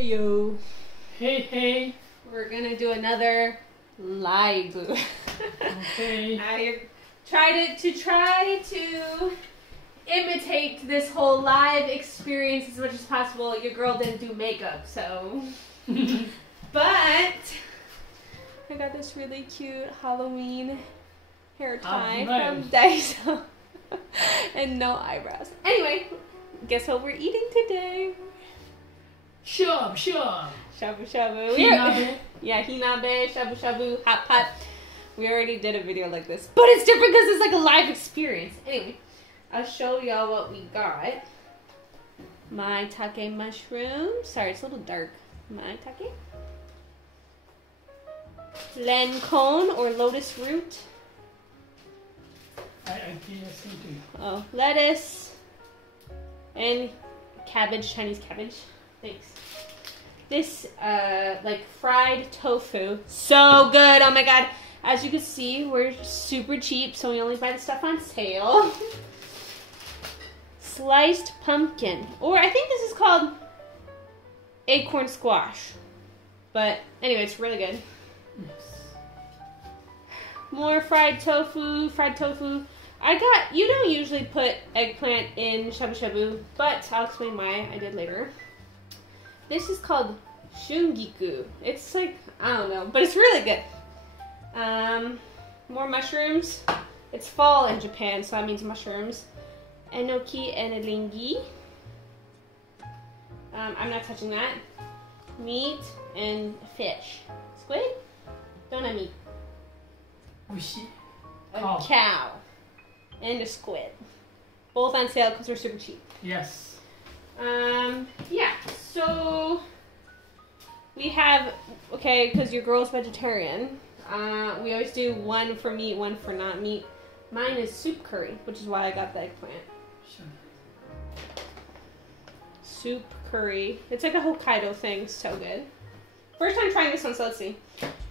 Heyo. Hey, hey. We're gonna do another live. Okay. I tried to imitate this whole live experience as much as possible. Your girl didn't do makeup, so. But I got this really cute Halloween hair tie from Daiso. And no eyebrows. Anyway, guess what we're eating today? Shabu. Shabu shabu. Hinabe. Yeah, hinabe, shabu shabu, hot pot. We already did a video like this, but it's different because it's like a live experience. Anyway, I'll show y'all what we got. Maitake mushroom. Sorry, it's a little dark. Maitake. Lencone or lotus root. Oh, lettuce and cabbage, Chinese cabbage. Thanks. This like fried tofu, so good. Oh my god! As you can see, we're super cheap, so we only buy the stuff on sale. Sliced pumpkin, or I think this is called acorn squash. But anyway, it's really good. More fried tofu. You don't usually put eggplant in shabu shabu, but I'll explain why I did later. This is called shungiku. It's like, I don't know, but it's really good. More mushrooms. It's fall in Japan, so that means mushrooms. Enoki and elingi. I'm not touching that. Meat and fish. Squid? Don't have meat. A cow. And a squid. Both on sale because we're super cheap. Yes. Yeah, so we have, okay, because your girl's vegetarian, we always do one for meat, one for not meat. Mine is soup curry, which is why I got the eggplant. Sure. Soup curry. It's like a Hokkaido thing, so good. First time trying this one, so let's see.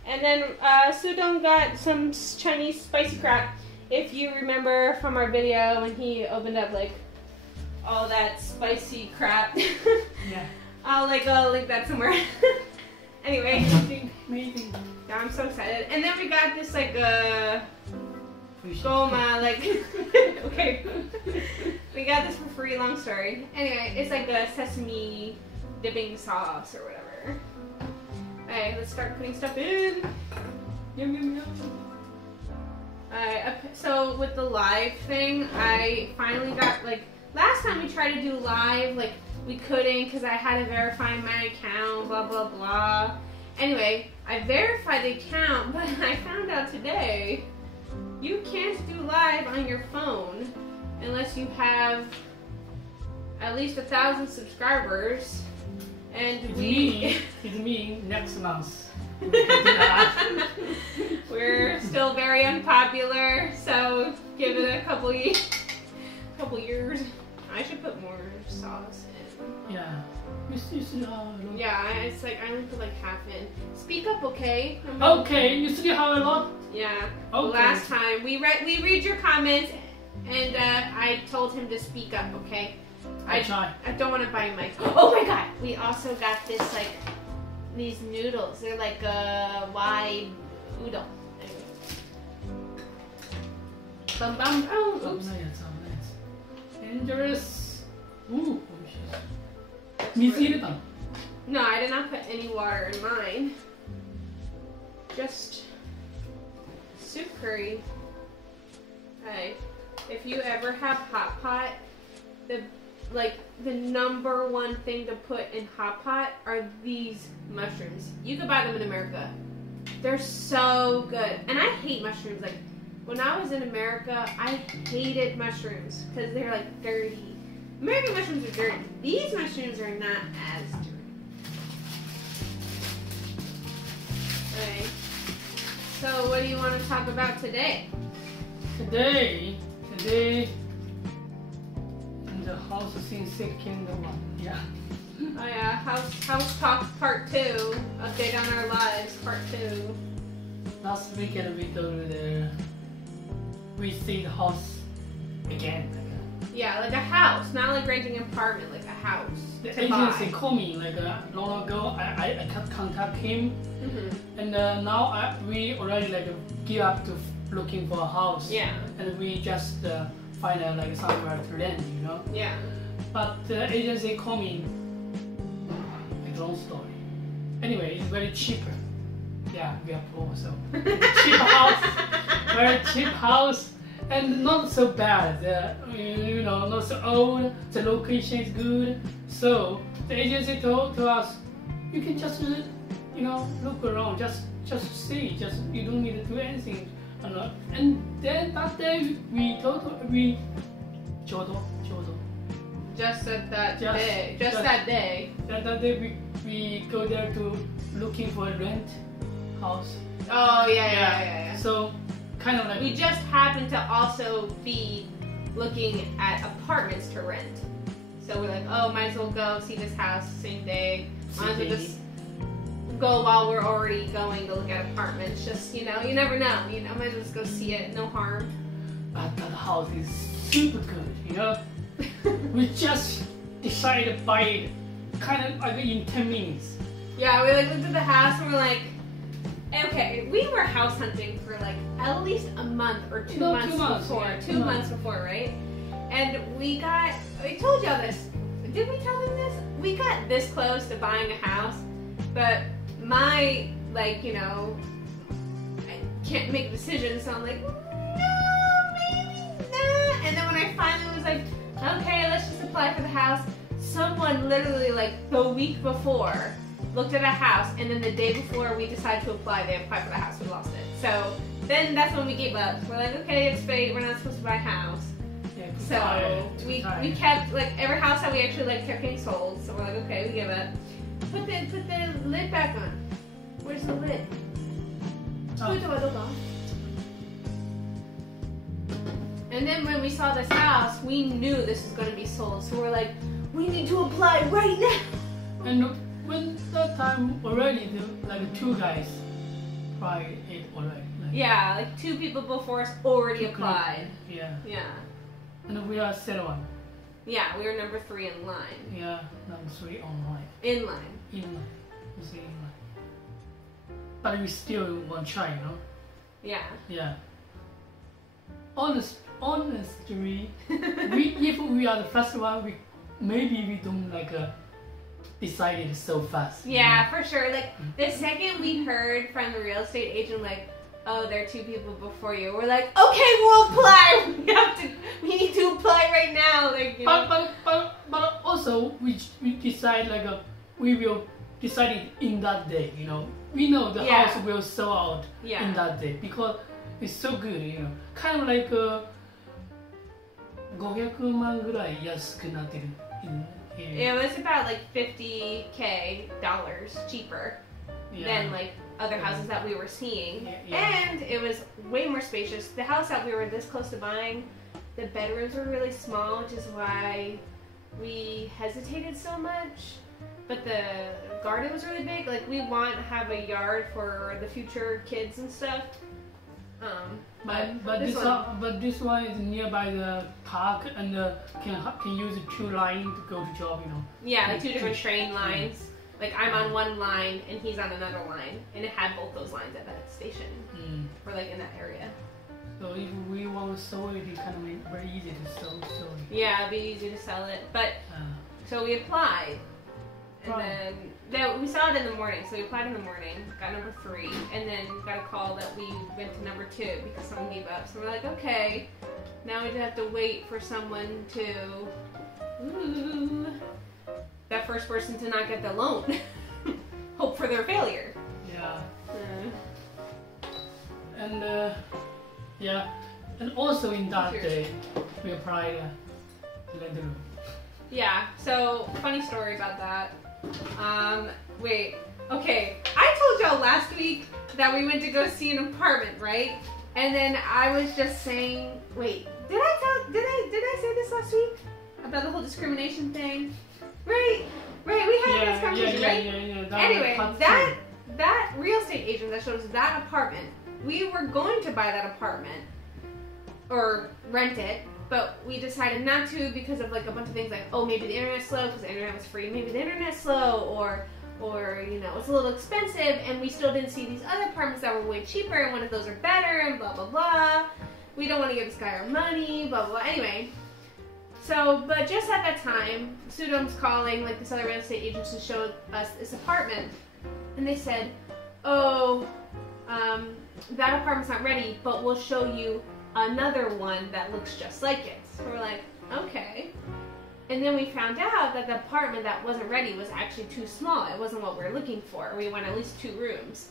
And then Sudong got some Chinese spicy crap. If you remember from our video when he opened up like all that spicy crap. Yeah. I'll link that somewhere. Anyway. Amazing. Yeah, I'm so excited. And then we got this like goma, like okay. We got this for free, long story. Anyway, it's like a sesame dipping sauce or whatever. Alright, let's start putting stuff in. Yum yum yum. So with the live thing, I finally got, like, last time we tried to do live, like, we couldn't because I had to verify my account, blah, blah, blah. Anyway, I verified the account, but I found out today you can't do live on your phone unless you have at least 1,000 subscribers. And It's me next month. We're still very unpopular, so give it a couple years. I should put more sauce in. Yeah. Yeah, it's like I only put like half in. Speak up, okay? Okay, you still have a lot? Yeah. Okay. Last time we read your comments, and I told him to speak up, okay? I try. I don't want to buy my. Oh my god! We also got this like these noodles. They're like wide udon. Bum bum. Oh, oops. Dangerous. Ooh. Really... No, I did not put any water in mine. Just soup curry. Hey, if you ever have hot pot, the number one thing to put in hot pot are these mushrooms. You can buy them in America. They're so good. And I hate mushrooms. Like, when I was in America, I hated mushrooms because they're like dirty. American mushrooms are dirty. These mushrooms are not as dirty. Okay. So what do you want to talk about today? Today, the house in second one. Yeah. Oh yeah, house talk part 2. Update on our lives part 2. Last weekend we see the house again. Yeah, like a house, not like renting an apartment, like a house. The to agency buy. called me like long ago. I can't contact him, and now we already like give up to looking for a house. Yeah. And we just find out like somewhere to rent, you know. Yeah. But the agency called me. Like long story. Anyway, it's very cheaper. Yeah, we are poor, so cheap house, very cheap house. And not so bad, you know, not so old, the location is good. So the agency told us, you can just, you know, look around, just see, you don't need to do anything. And then that day Just that day. That day we go there to looking for a rent house. Oh yeah. So kind of like we just happened to also be looking at apartments to rent. So we're like, oh, might as well go see this house same day. Might as well just go while we're already going to look at apartments. Just, you know, you never know. You know, might as well just go see it. No harm. But that house is super good, you know. We just decided to buy it kind of like in 10 minutes. Yeah, we like looked at the house and we're like, okay, we were house hunting for like at least a month or 2 months before. Yeah, 2 months before, right? And we told y'all this. Did we tell them this? We got this close to buying a house, but my, like, you know, I can't make a decision, so I'm like, no, maybe not. And then when I finally was like, okay, let's just apply for the house, someone literally like the week before looked at a house, and then the day before we decided to apply, they applied for the house. We lost it. So then that's when we gave up. We're like, okay, it's fate. We're not supposed to buy a house. Yeah, So we kept like every house that we actually like kept getting sold. So we're like, okay, we give up. Put the lid back on. Where's the lid? And then when we saw this house, we knew this was going to be sold. So we're like, we need to apply right now. And when that time already, like 2 guys tried it already. Like, Yeah, like 2 people before us already applied. Yeah. Yeah. And we are set one. Yeah, we were number 3 in line. Yeah, number 3 online. In line. In line. We say in line. But we still want to try, you know? Yeah. Yeah. Honestly, if we are the first one, maybe we don't like decide it so fast. Yeah, for sure. Like the second we heard from the real estate agent, like, oh, there are 2 people before you, we're like, okay, we'll apply. We need to apply right now. Like, you know. But also we decide like we will decide it in that day. You know, we know the Yeah. house will sell out Yeah. in that day because it's so good. You know, kind of like 500万ぐらい安くなってる。It was about like $50K cheaper than like other houses that we were seeing. Yeah. And it was way more spacious. The house that we were this close to buying, the bedrooms were really small, which is why we hesitated so much. But the garden was really big. Like we want to have a yard for the future kids and stuff. But this one is nearby the park and can use 2 lines to go to job, you know. Yeah, like 2 different train lines. Like I'm on one line and he's on another line, and it had both those lines at that station, or like in that area. So if we want to sell it, it's kind of very easy to sell it. Yeah, it'd be easy to sell it. But so we applied, and then we saw it in the morning. So we applied in the morning, got number 3, and then got a call that we went to number 2 because someone gave up. So we're like, okay, now we just have to wait for someone to, that first person to not get the loan. Hope for their failure. Yeah. And also in that day, we applied to rent a room. Yeah. So funny story about that. Wait. Okay. I told y'all last week that we went to go see an apartment, right? And then I was just saying, wait, did I say this last week about the whole discrimination thing? Right. We had this conversation, right? Yeah. Anyway, that real estate agent that showed us that apartment, we were going to buy that apartment or rent it, but we decided not to because of like a bunch of things like, oh, maybe the internet's slow because the internet was free. Maybe the internet's slow, or you know, it's a little expensive, and we still didn't see these other apartments that were way cheaper, and one of those are better, and blah, blah, blah. We don't want to give this guy our money, blah, blah, blah. Anyway, so, but just at that time, Sudom's calling, like, this other real estate agent to show us this apartment, and they said, oh, that apartment's not ready, but we'll show you another one that looks just like it. So we're like, okay. And then we found out that the apartment that wasn't ready was actually too small. It wasn't what we were looking for. We want at least 2 rooms.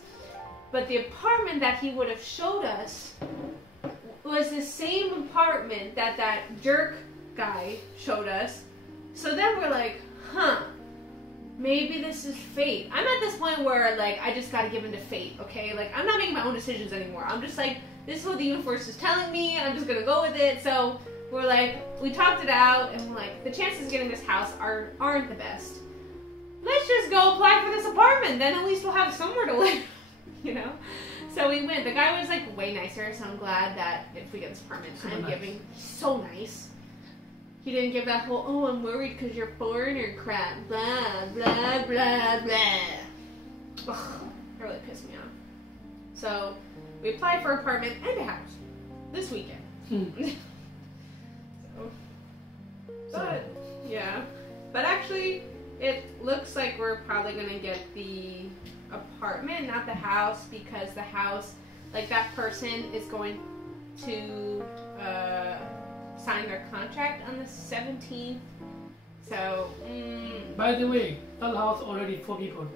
But the apartment that he would have showed us was the same apartment that that jerk guy showed us. So then we're like, huh, maybe this is fate. I'm at this point where, like, I just gotta give in to fate, okay? Like, I'm not making my own decisions anymore. I'm just like, this is what the universe is telling me, I'm just gonna go with it. So we're like, we talked it out, and we're like, the chances of getting this house aren't the best. Let's just go apply for this apartment, then at least we'll have somewhere to live, you know? So we went. The guy was like way nicer, so I'm glad that if we get this apartment, so nice. He didn't give that whole, oh, I'm worried because you're foreigner crap, blah, blah, blah, blah. Ugh, that really pissed me off. So we applied for an apartment and a house this weekend. But, yeah. But actually, it looks like we're probably going to get the apartment, not the house, because the house, like, that person is going to sign their contract on the 17th. So, By the way, that house already 4 people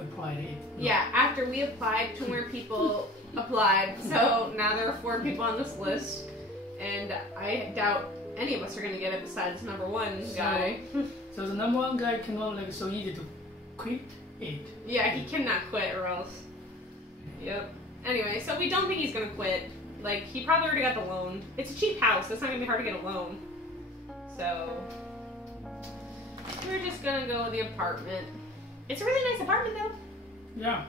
applied it. Yeah, after we applied, 2 more people applied. So now there are 4 people on this list. And I doubt any of us are going to get it besides number 1 guy. So the number 1 guy cannot, like, so easy to quit it. Yeah, he cannot quit or else. Yep. Anyway, so we don't think he's going to quit. Like, he probably already got the loan. It's a cheap house, so it's not going to be hard to get a loan. So we're just going to go with the apartment. It's a really nice apartment, though. Yeah.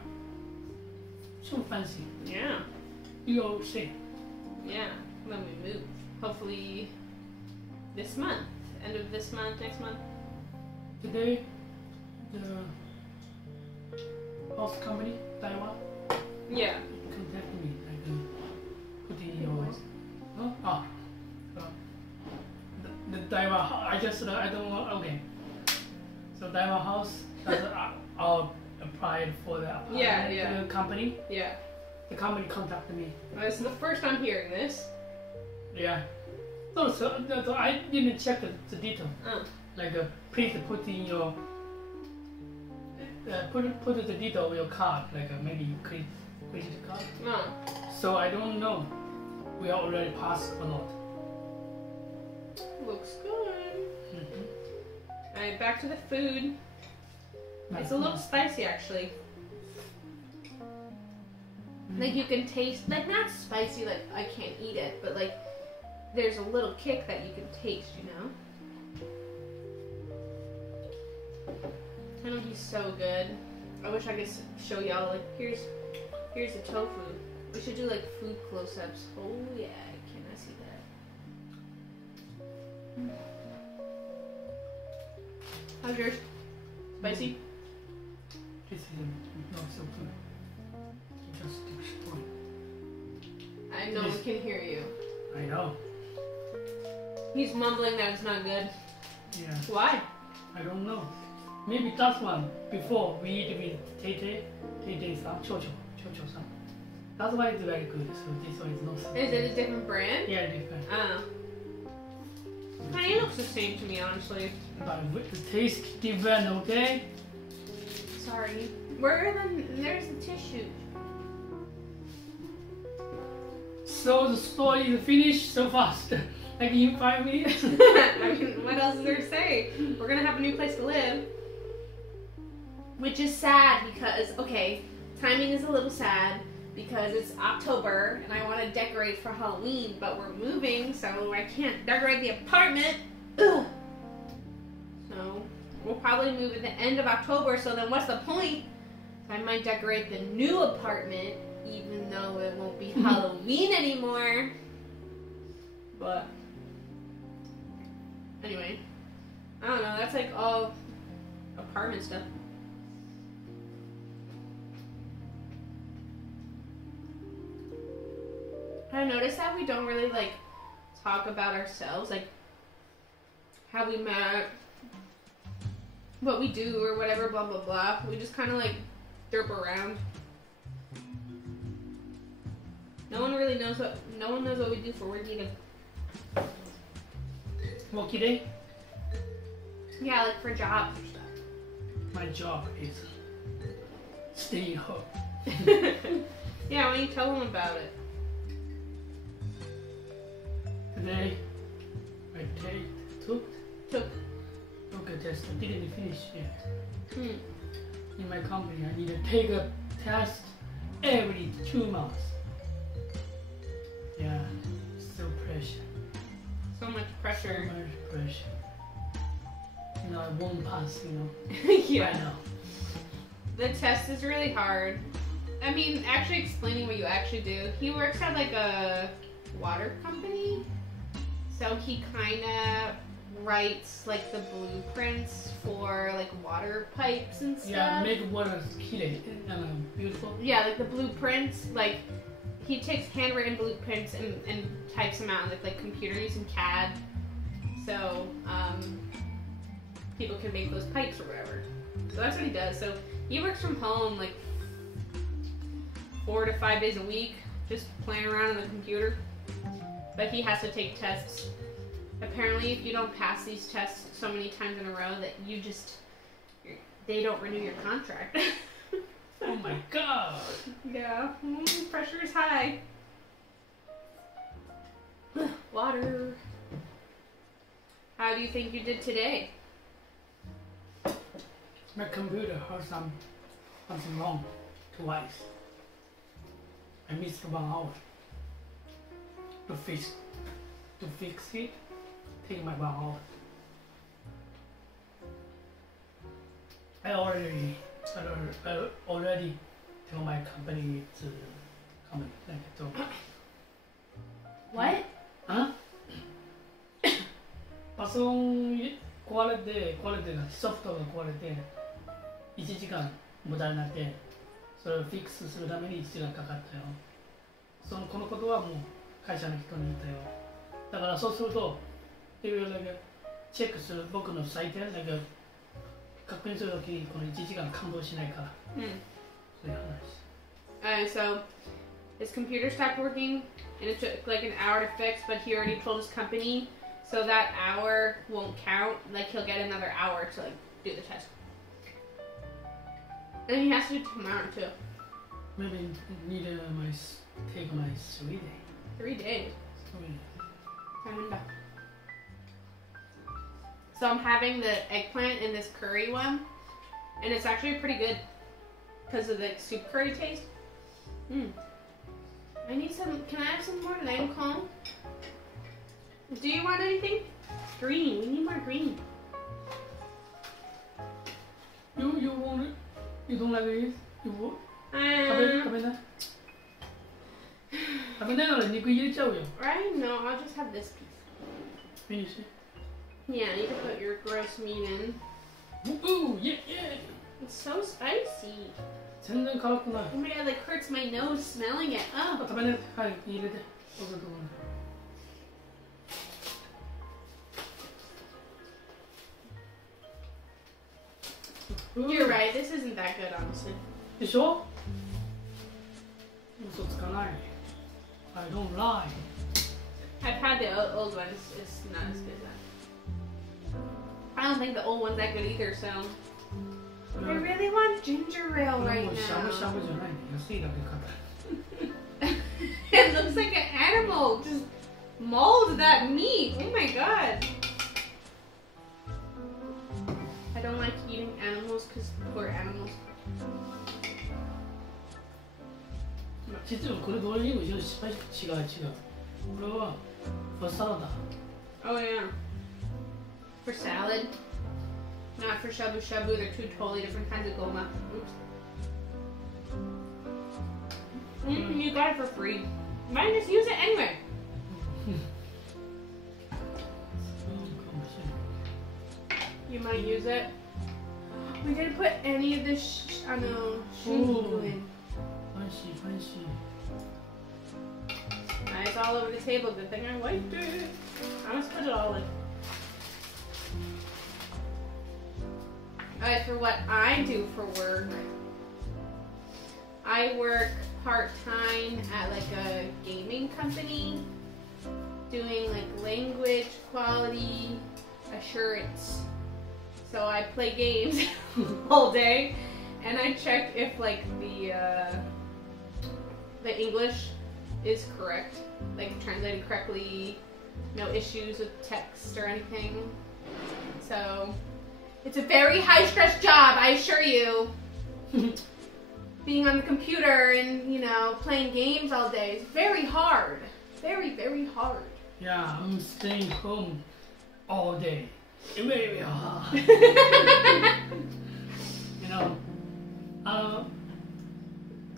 So fancy. Yeah. You'll see. Yeah. When we move. Hopefully this month. End of this month, next month. Today, the house company, Taiwan, Yeah. contacted me. Like, put in your... Huh? The Taiwan house, I don't know, okay. So Taiwan house has applied for the apartment, the company. Yeah. The company contacted me. Well, this is the first I'm hearing this. Yeah. So I didn't check the detail. Like, please put in your put the detail of your card. Like, maybe you credit card. So I don't know. We are already passed or not. Looks good. Alright, back to the food. It's a little spicy, actually. Like, you can taste, like, not spicy, like, I can't eat it, but, like, there's a little kick that you can taste, you know? I know he's so good. I wish I could show y'all, like, here's the tofu. We should do, like, food close-ups. Oh, yeah, can I see that? How's yours? Spicy? This is not so good. Just explain. I know we can hear you. I know. He's mumbling that it's not good. Yeah. Why? I don't know. Maybe that one before we eat with Tay-san, Cho-Cho-san. That's why it's very good. So this one is not so good. Is it a different brand? Yeah, different. Kind of looks the same to me, honestly. But with the taste different, okay? Sorry. There's the tissue. So the story is finished so fast. Like in 5 minutes. I mean, what else is there to say? We're gonna have a new place to live. Which is sad because, okay, timing is a little sad because it's October and I want to decorate for Halloween, but we're moving, so I can't decorate the apartment. Ugh. So we'll probably move at the end of October, so then what's the point? So I might decorate the new apartment, even though it won't be Halloween anymore. But Anyway, I don't know. That's like all apartment stuff. I noticed that we don't really like talk about ourselves, like how we met, what we do, or whatever, blah blah blah. We just kind of like derp around. No one really knows what. No one knows what we do for work either. Work day? Yeah, like for jobs or stuff. My job is staying home. Yeah, why don't you tell them about it? Today, I took a test. I didn't finish yet. In my company, I need to take a test every 2 months. Yeah, so pressure. So much pressure. So much pressure. You know, I won't pass, you know. Yeah. I know. The test is really hard. I mean, actually explaining what you actually do. He works at like a water company. So he kind of writes like the blueprints for like water pipes and stuff. Yeah, make water clean and beautiful. Yeah, like the blueprints, like he takes handwritten blueprints and types them out on like computer using CAD. So people can make those pipes or whatever. So that's what he does. So he works from home like 4 to 5 days a week, just playing around on the computer. But he has to take tests. Apparently, if you don't pass these tests so many times in a row, that they don't renew your contract. Oh my god! Yeah, pressure is high. Water. How do you think you did today? My computer has something wrong twice. I missed 1 hour. To fix it, take my 1 hour. I already tell my company to come to. What? パソコン壊れてソフトが壊れて1時間無駄になって、それをフィックスするために1時間かかったよ。このことはもう会社の人に言ったよ。だからそうすると、チェックする僕の採点だけ確認するときにこの1時間感動しないから。そういう話。So his computer stopped working and it took like an hour to fix, but he already told his company, so that hour won't count. Like he'll get another hour to like do the test. And he has to do it tomorrow too. Maybe need take my 3 days. 3 days. 3 days. So I'm having the eggplant in this curry one, and it's actually pretty good because of the soup curry taste. I need some. Can I have some more lamb calm? Do you want anything? Green. We need more green. You want it? You don't like it? You want? 食べない。食べないなら肉入れちゃうよ。 Right? No, I'll just have this piece. Finish it. Yeah, you can put your gross meat in. Ooh, yeah, yeah. It's so spicy. 全然辛くない。 Oh my god, like hurts my nose smelling it. Oh. 食べない。はい、入れて。どうぞどうぞ。You're right, this isn't that good, honestly. でしょ？嘘つかない。I don't lie. I've had the old ones, it's not as good as that. I don't think the old one's that good either, so. I really want ginger ale right しゃぶしゃ now. ぶじゃないね。安いだけ買った。It looks like an animal. Just mauled that meat. Oh my god. I don't like eating animals because poor animals. 実はこれどういうの失敗違う。これはサラダ。 Oh yeah. For salad. Not for shabu shabu. They're two totally different kinds of goma. Oops. You got it for free. Might just use it anyway. そうかもしれない。it. We didn't put any of this, shunnigu in. Fancy. It's all over the table. Good thing I wiped it. I must put it all in. Alright, for what I do for work, I work part-time at like a gaming company, doing like language quality assurance. So I play games all day, and I check if like the English is correct, like translated correctly, no issues with text or anything. So it's a very high-stress job, I assure you. Being on the computer and, you know, playing games all day is very hard. Very, very hard. Yeah, I'm staying home all day. Very hard. You know,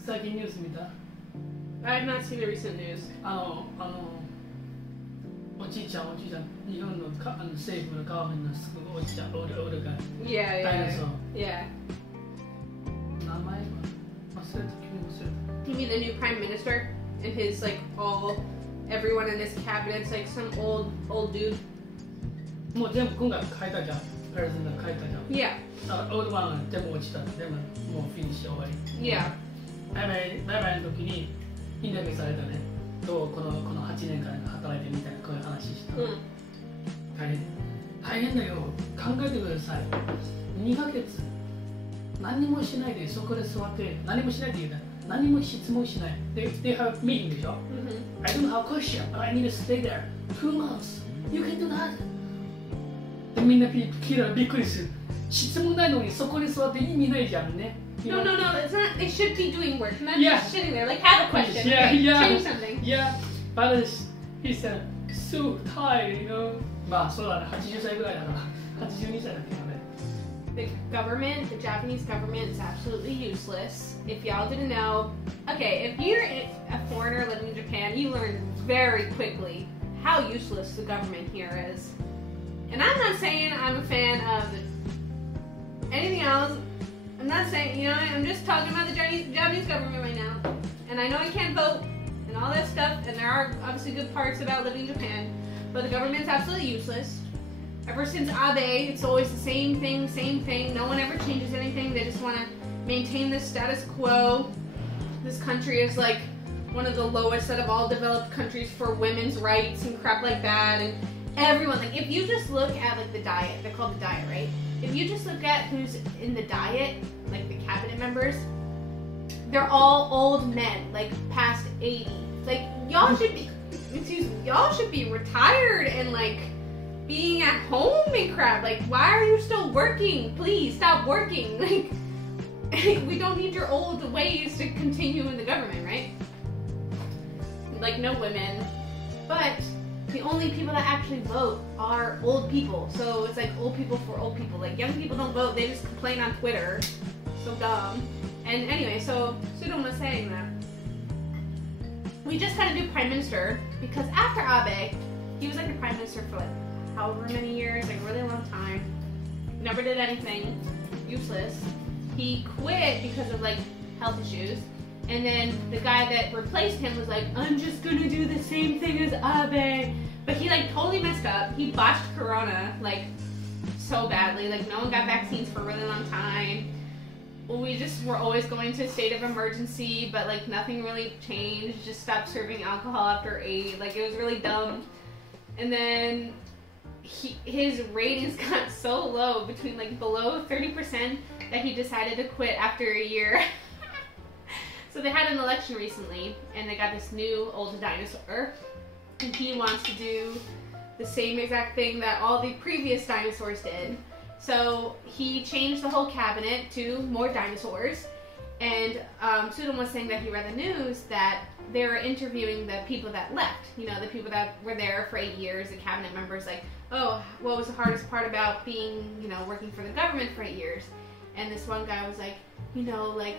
最近ニュース見た? I have not seen the recent news. おじいちゃん、日本の政府のガーメンのすごいおじいちゃん、オールが Yeah, ダイナソー。yeah. 名前は忘れた、君忘れた。 You mean the new prime minister? And his, like, everyone in his cabinet's like some old dude? もう全部今回変えたじゃん。プレゼント変えたじゃん。Yeah. だからオールワンが全部落ちた。全部もうフィニッシュ終わり。Yeah. バイバイの時にインタビューされたね。どうこの8年間働いてみたいなこういう話した。大変だよ。考えてください。2ヶ月何もしないでそこで座って何もしないで言うな。何も質問しない。They have meeting でしょ。I don't have question, but I need to stay there 2 months. You can do that. でみんな聞いたらびっくりする。質問ないのにそこに座って意味ないじゃんね。No, it's not. They should be doing work, not Yeah. just sitting there. Like, have a question. Yeah, okay, yeah. Change something. Yeah, but he's so tired, you know. まあそうだね、80歳ぐらいだから、82歳だっけなね。The government, the Japanese government, is absolutely useless. If y'all didn't know, okay, if you're a foreigner living in Japan, you learn very quickly how useless the government here is. And I'm not saying I'm a fan of anything else. I'm not saying, you know, I'm just talking about the Japanese government right now. And I know I can't vote and all that stuff, and there are obviously good parts about living in Japan, but the government's absolutely useless. Ever since Abe, it's always the same thing. No one ever changes anything. They just want to maintain the status quo. This country is like one of the lowest out of all developed countries for women's rights and crap like that. And everyone, like, if you just look at like the diet, they're called the diet, right? If you just look at who's in the diet, like the cabinet members, they're all old men, like past 80. Like, y'all should be retired and like being at home and crap. Like, why are you still working? Please stop working. Like, we don't need your old ways to continue in the government, right? Like, no women, but the only people that actually vote are old people. So it's like old people for old people. Like, young people don't vote, they just complain on Twitter. So dumb. And anyway, so Sudom was saying that we just had a new prime minister because after Abe, he was like the prime minister for like however many years, like a really long time. Never did anything. Useless. He quit because of like health issues. And then the guy that replaced him was like, I'm just gonna do the same thing as Abe. But he like totally messed up. He botched Corona like so badly. Like, no one got vaccines for a really long time. We just were always going to a state of emergency, but like nothing really changed. Just stopped serving alcohol after 8. Like, it was really dumb. And then his ratings got so low, between like below 30%, that he decided to quit after a year. So they had an election recently, and they got this new old dinosaur, and he wants to do the same exact thing that all the previous dinosaurs did. So he changed the whole cabinet to more dinosaurs, and Sudom was saying that he read the news that they were interviewing the people that left, you know, the people that were there for 8 years, the cabinet members, like, oh, what was the hardest part about being, you know, working for the government for 8 years? And this one guy was like, you know, like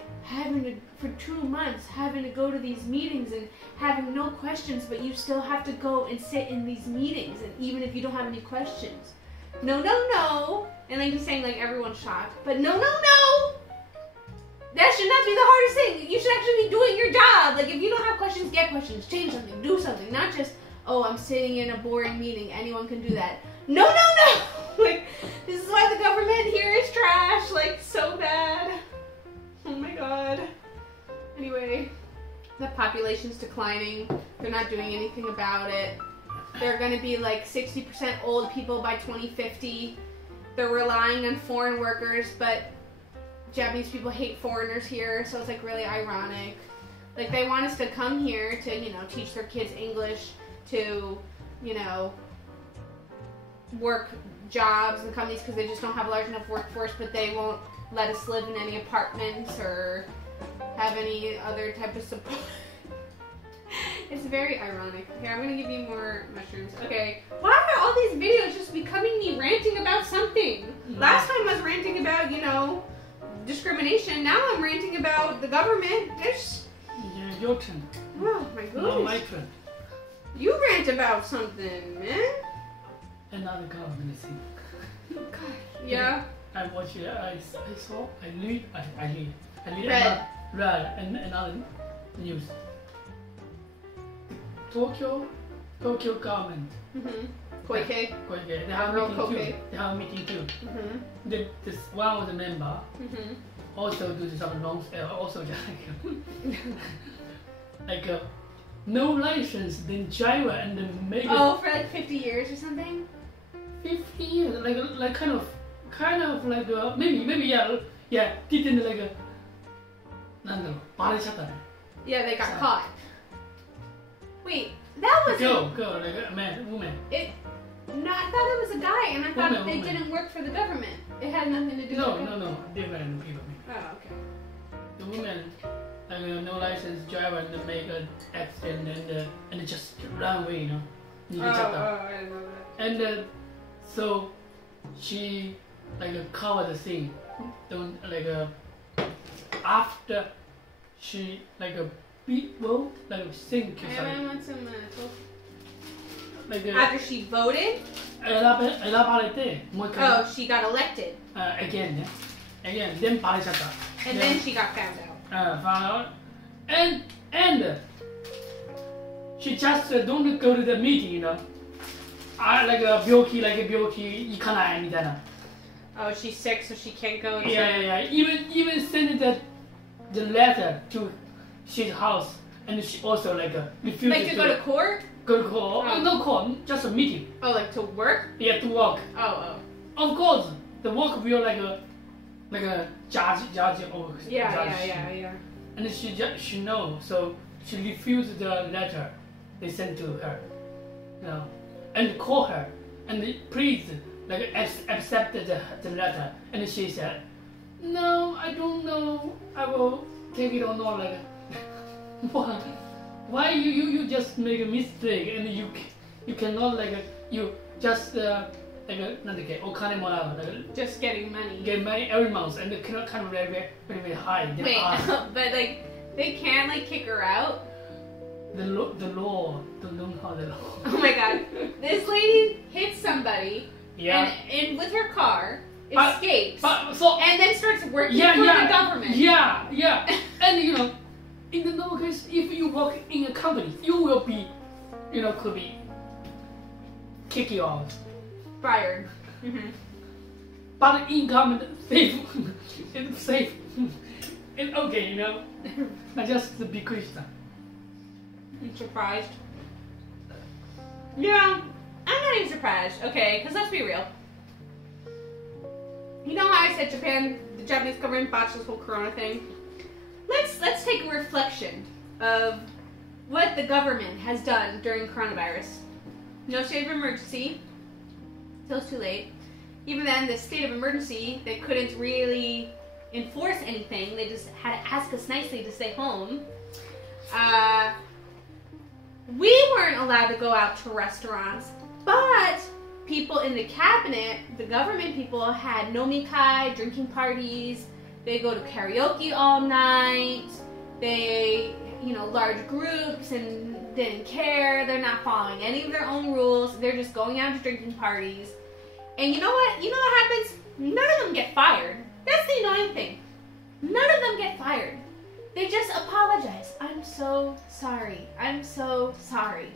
for 2 months, having to go to these meetings and having no questions, but you still have to go and sit in these meetings, and even if you don't have any questions. No. And like he's saying like everyone's shocked. But no. That should not be the hardest thing. You should actually be doing your job. Like if you don't have questions, get questions. Change something. Do something. Not just, oh, I'm sitting in a boring meeting. Anyone can do that. No. Like this is why the government here is trash. Like so bad. Oh my god. Anyway, the population's declining. They're not doing anything about it. They're going to be like 60% old people by 2050. They're relying on foreign workers, but Japanese people hate foreigners here, so it's like really ironic. Like they want us to come here to, you know, teach their kids English, to, you know, work jobs in the companies because they just don't have a large enough workforce, but they won't let us live in any apartments or have any other type of support. It's very ironic. Okay, I'm gonna give you more mushrooms. Okay, why are all these videos just becoming me ranting about something? Last time I was ranting about, you know, discrimination. Now I'm ranting about the government. There's... Yeah, your turn. Oh my goodness. Not my turn. You rant about something, man. Another government thing. God. Yeah. I watched it. I saw. I read. Read. And another news. Tokyo government. Koike. They have a meeting too. They have a meeting too. This one of the member also do some wrong. Also like no license, then driver and then make. Oh, for like 50 years or something. 50 years, like kind of like maybe yeah didn't like Yeah, they got caught. Wait, that was girl, like a man, woman. No, I thought it was a guy, and I thought they didn't work for the government. It had nothing to do with it. No, different people. Oh, okay. The woman, like no license driver, and make an accident and just run away, you know. I didn't know that. And so she like cover the thing. Don't like after she like a beat vote like think. I want some like after she voted. Oh, she got elected. Again, then 바래쳤다. And then she got found out. Found out, and she just don't go to the meeting, you know. Like a病気 行かないみたいな. Oh, she's sick, so she can't go. Yeah. Even send the letter to his house, and she also like refused. Like to go to court? Go to court? Oh. No court, just a meeting. Oh, like to work? Yeah, to work. Oh. Of course, the work will like a judge or Yeah. And she knows, so she refused the letter they sent to her, you know, and call her and please like accept the letter. And she said, no, I don't know, I will take it or not. Like why you just make a mistake and you cannot like you just just getting money. Get money every month and it cannot kind of very high. Wait, but like they can't like kick her out. The law, don't know how the law. Oh my god, this lady hits somebody. Yeah. And with her car escapes. And then starts working for the government. Yeah. And you know, in the normal case, if you work in a company, you will be, you know, could be kick you out. Fired. But in government, safe. It's safe. It's okay, you know. I just be Christian. I'm surprised. Yeah, I'm not even surprised. Okay, because let's be real. You know how I said the Japanese government botched this whole Corona thing? Let's take a reflection of what the government has done during coronavirus. No state of emergency. Till it's too late. Even then, the state of emergency, they couldn't really enforce anything. They just had to ask us nicely to stay home. We weren't allowed to go out to restaurants, but people in the cabinet, the government people, had nomikai, drinking parties. They go to karaoke all night. They, you know, large groups and didn't care. They're not following any of their own rules. They're just going out to drinking parties. And you know what? You know what happens none of them get fired. That's the annoying thing. None of them get fired. They just apologize. I'm so sorry. I'm so sorry.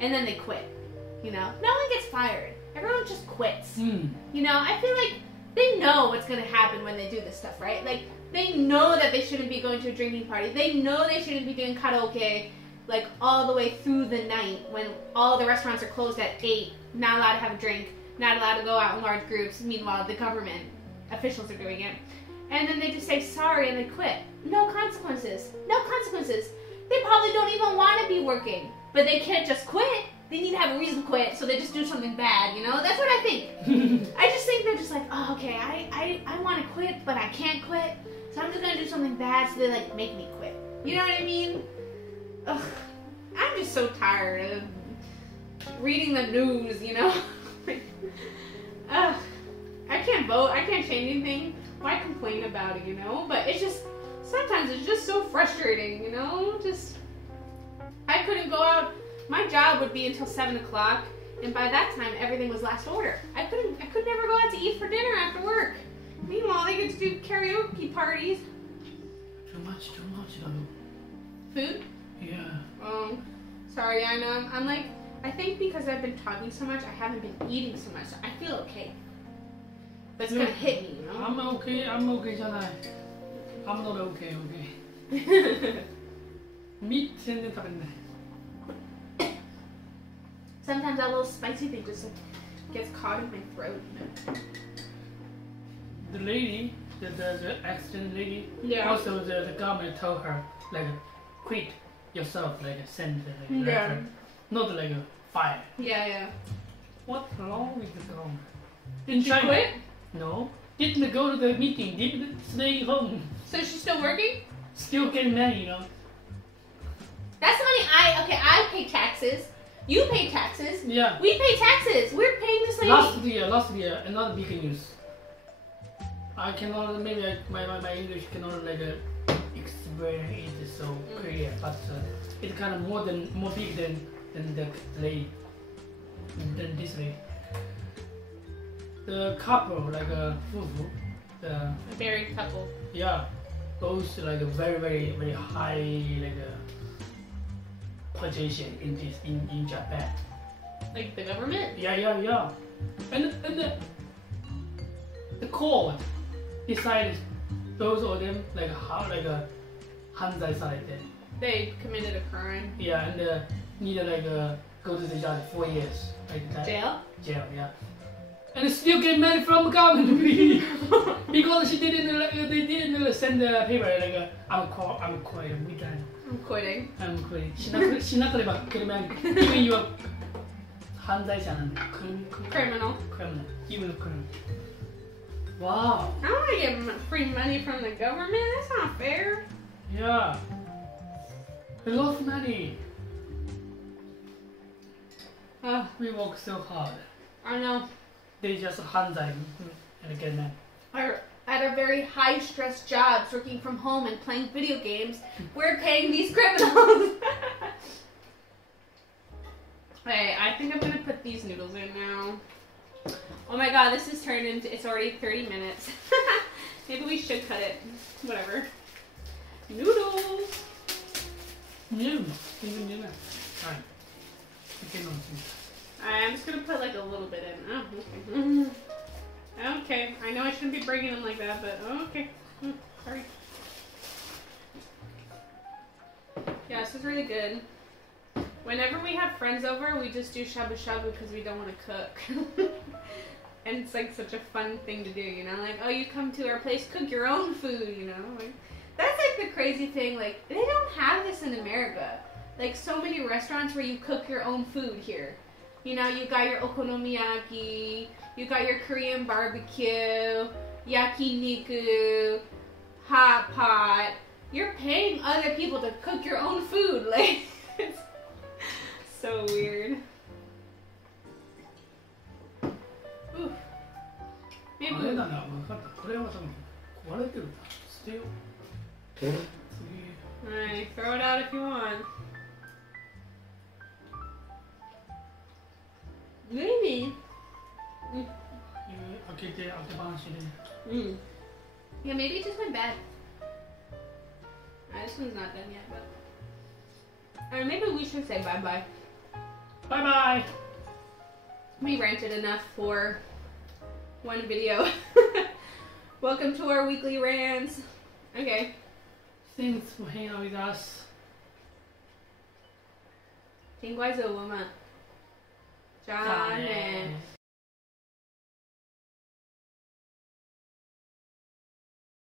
And then they quit. You know? No one gets fired. Everyone just quits. You know, I feel like they know what's going to happen when they do this stuff, right? Like, they know that they shouldn't be going to a drinking party. They know they shouldn't be doing karaoke, like, all the way through the night when all the restaurants are closed at 8, not allowed to have a drink, not allowed to go out in large groups. Meanwhile, the government officials are doing it. And then they just say sorry and they quit. No consequences. No consequences. They probably don't even want to be working, but they can't just quit. They need to have a reason to quit, so they just do something bad, you know? That's what I think. I just think they're just like, oh, okay, I want to quit, but I can't quit, so I'm just going to do something bad so they, like, make me quit. You know what I mean? Ugh. I'm just so tired of reading the news, you know? Ugh. I can't vote. I can't change anything. Why complain about it, you know? But it's just, sometimes it's just so frustrating, you know? Just, I couldn't go out. My job would be until 7 o'clock, and by that time, everything was last order. I could never go out to eat for dinner after work. Meanwhile, they get to do karaoke parties. Too much, Food? Yeah. Oh, sorry, I know. I'm like, I think because I've been talking so much, I haven't been eating so much, so I feel okay. But it's gonna hit me, you know? I'm okay, 잖아. I'm not okay. meat全然食べない. Sometimes that little spicy thing just like gets caught in my throat. The lady, the accident lady, yeah. Also the government told her like quit yourself, like send like yeah. letter, not like a fire. Yeah. What's wrong with the government? Did she quit? No. Didn't go to the meeting. Didn't stay home. So she's still working? Still getting money, you know. That's the money I pay taxes. You pay taxes. Yeah. We pay taxes. We're paying this lady. Last year, another big news. I cannot, maybe my English cannot like explain it so clear, but it's kind of more big than the lady, than this lady. The couple, like a fufu, a married couple. Yeah, both like a very high like position in Japan. Like the government? Yeah. And the court decided those of them like how like a hanzai side. They committed a crime. Yeah, and need to like go to the jail 4 years. Like that. Jail, yeah. And still get money from government because they didn't send the paper like I'm quitting. I'm quitting. I'm quitting. しなければcriminal. Even you are 犯罪者なんだ. Criminal. Even a criminal. Wow. I don't want to get free money from the government. That's not fair. Yeah. A lot of money. We work so hard. I know. They just 犯罪 and get money. At our very high stress jobs, working from home and playing video games, we're paying these criminals. Hey, I think I'm gonna put these noodles in now. Oh my god, this has turned into, it's already 30 minutes. Maybe we should cut it. Whatever. Noodles! Even Alright. I'm just gonna put like a little bit in. Oh, okay. Okay, I know I shouldn't be breaking them like that, but okay. Sorry. Yeah, this is really good. Whenever we have friends over, we just do shabu shabu because we don't want to cook. And it's like such a fun thing to do, you know? Like, oh, you come to our place, cook your own food, you know? Like, that's like the crazy thing. Like, they don't have this in America. Like, so many restaurants where you cook your own food here. You know, you got your okonomiyaki, you got your Korean barbecue, yakiniku, hot pot. You're paying other people to cook your own food. Like, it's so weird. Oof. Maybe we... Alright, throw it out if you want. Maybe. 開けっぱなしで。Mm. Yeah, maybe it just went bad. This one's not done yet, but maybe we should say bye-bye. Bye-bye! We ranted enough for one video. Welcome to our weekly rants. Okay. Thanks for hanging out with us. 听怪兽我们。じゃあ。